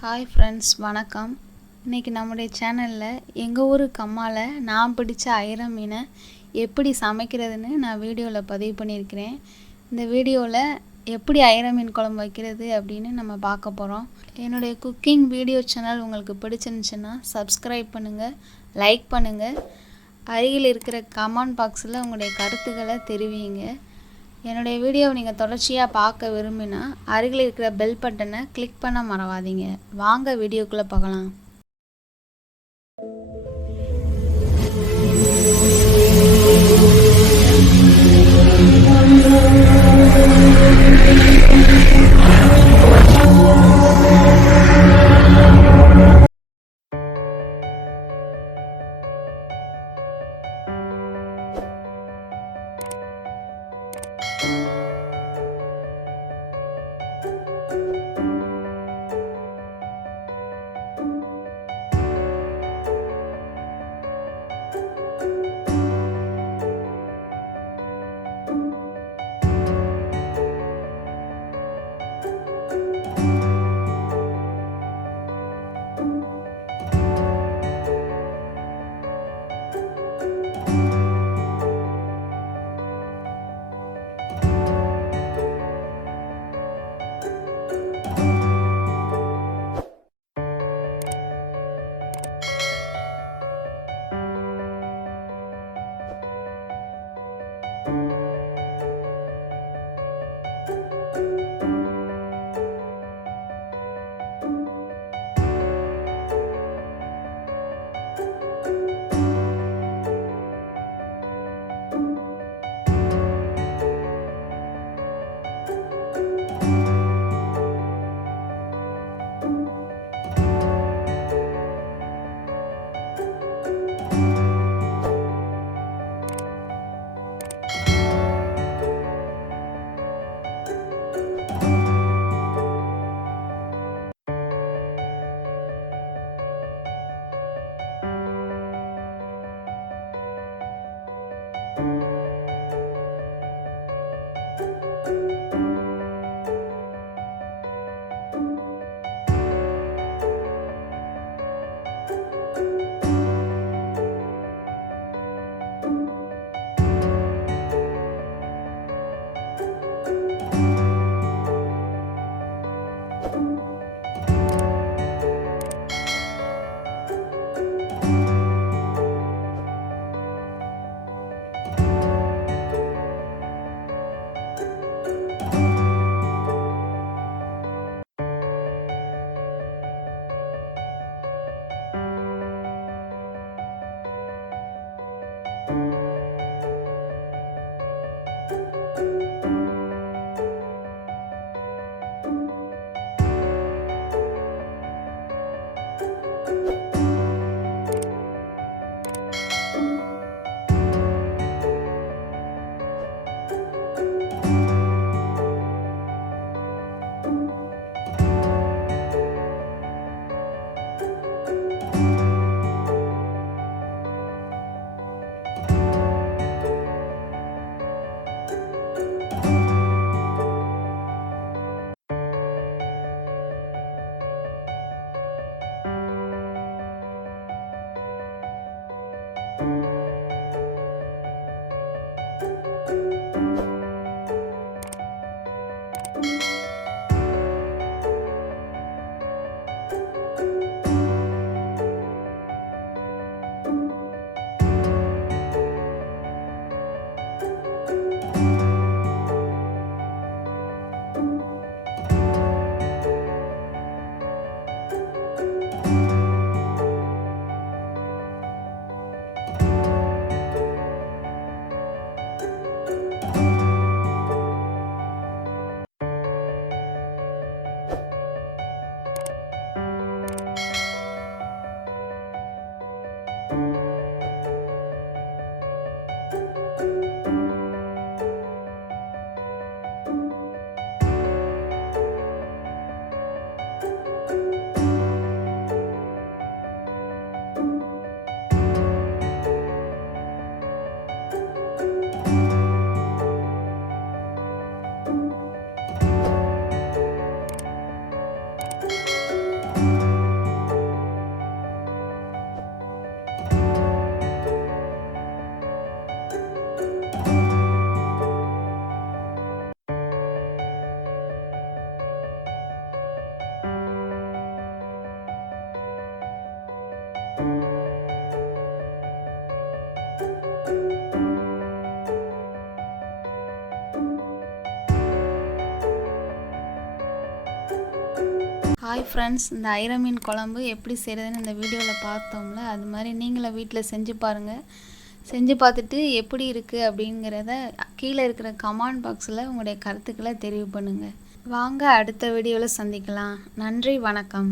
Hi friends, வணக்கம். இன்றைக்கி நம்முடைய சேனலில் எங்கள் ஊர் கம்மாவில் நான் பிடிச்ச ஐர மீனை எப்படி சமைக்கிறதுன்னு நான் வீடியோவில் பதிவு பண்ணியிருக்கிறேன். இந்த வீடியோவில் எப்படி ஐர மீன் குழம்பு வைக்கிறது அப்படின்னு நம்ம பார்க்க போகிறோம். என்னுடைய குக்கிங் வீடியோ சேனல் உங்களுக்கு பிடிச்சிருந்துச்சுன்னா சப்ஸ்கிரைப் பண்ணுங்கள், லைக் பண்ணுங்கள். அருகில் இருக்கிற கமெண்ட் பாக்ஸில் உங்களுடைய கருத்துக்களை தெரிவிங்க. என்னுடைய வீடியோவை நீங்கள் தொடர்ச்சியாக பார்க்க விரும்பினா அருகில் இருக்கிற பெல் பட்டனை கிளிக் பண்ண மறவாதீங்க. வாங்க வீடியோக்குள்ளே பார்க்கலாம். ஹாய் ஃப்ரெண்ட்ஸ், இந்த ஐரா மீன் குழம்பு எப்படி செய்கிறதுன்னு இந்த வீடியோவில் பார்த்தோம்ல, அது மாதிரி நீங்களும் வீட்டில் செஞ்சு பாருங்கள். செஞ்சு பார்த்துட்டு எப்படி இருக்குது அப்படிங்கிறத கீழே இருக்கிற கமெண்ட் பாக்ஸில் உங்களுடைய கருத்துக்களை தெரிவு பண்ணுங்கள். வாங்க அடுத்த வீடியோவில் சந்திக்கலாம். நன்றி, வணக்கம்.